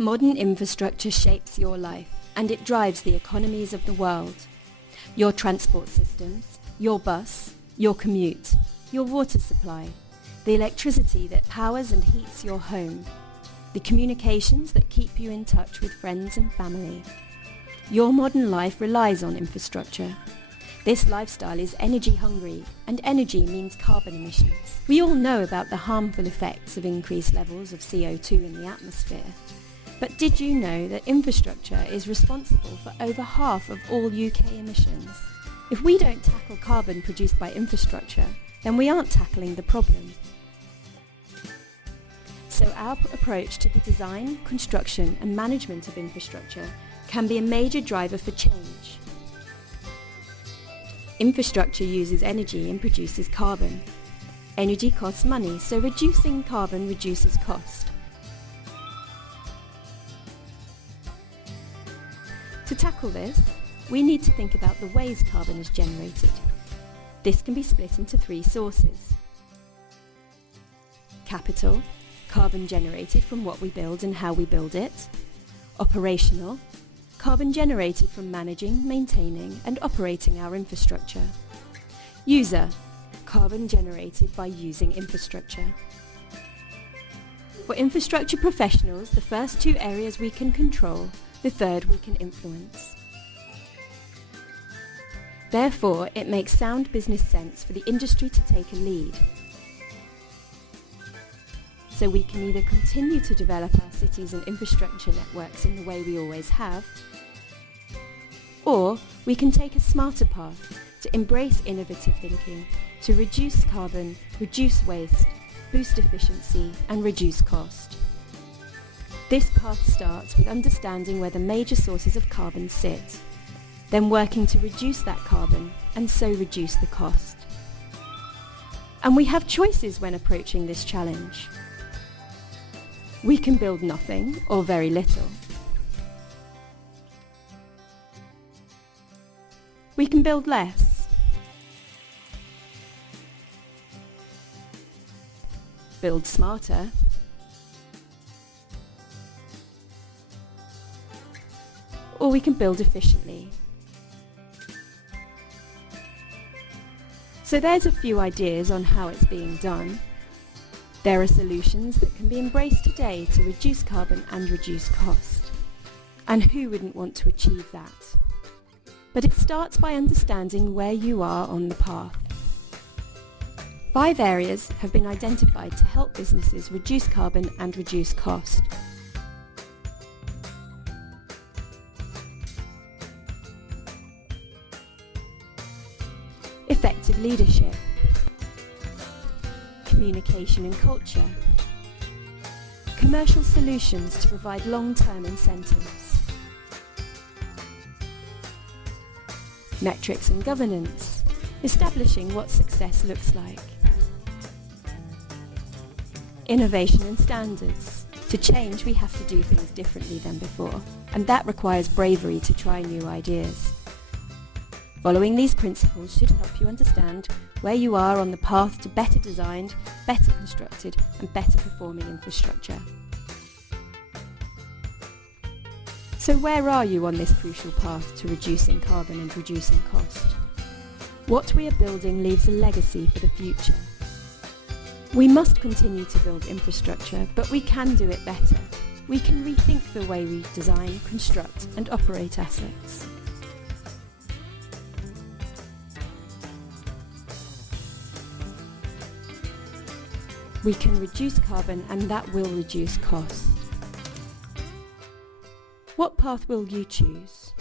Modern infrastructure shapes your life, and it drives the economies of the world. Your transport systems, your bus, your commute, your water supply, the electricity that powers and heats your home, the communications that keep you in touch with friends and family. Your modern life relies on infrastructure. This lifestyle is energy hungry, and energy means carbon emissions. We all know about the harmful effects of increased levels of CO2 in the atmosphere. But did you know that infrastructure is responsible for over half of all UK emissions? If we don't tackle carbon produced by infrastructure, then we aren't tackling the problem. So our approach to the design, construction and management of infrastructure can be a major driver for change. Infrastructure uses energy and produces carbon. Energy costs money, so reducing carbon reduces cost. To tackle this, we need to think about the ways carbon is generated. This can be split into three sources. Capital, carbon generated from what we build and how we build it. Operational, carbon generated from managing, maintaining and operating our infrastructure. User, carbon generated by using infrastructure. For infrastructure professionals, the first two areas we can control, the third we can influence. Therefore, it makes sound business sense for the industry to take a lead. So we can either continue to develop our cities and infrastructure networks in the way we always have, or we can take a smarter path to embrace innovative thinking, to reduce carbon, reduce waste, boost efficiency and reduce cost. This path starts with understanding where the major sources of carbon sit, then working to reduce that carbon and so reduce the cost. And we have choices when approaching this challenge. We can build nothing or very little. We can build less. Build smarter. Or we can build efficiently. So there's a few ideas on how it's being done. There are solutions that can be embraced today to reduce carbon and reduce cost. And who wouldn't want to achieve that? But it starts by understanding where you are on the path. 5 areas have been identified to help businesses reduce carbon and reduce cost. Effective leadership, communication and culture, commercial solutions to provide long-term incentives, metrics and governance, establishing what success looks like, innovation and standards. To change, we have to do things differently than before, and that requires bravery to try new ideas. Following these principles should help you understand where you are on the path to better designed, better constructed and better performing infrastructure. So where are you on this crucial path to reducing carbon and reducing cost? What we are building leaves a legacy for the future. We must continue to build infrastructure, but we can do it better. We can rethink the way we design, construct and operate assets. We can reduce carbon and that will reduce cost. What path will you choose?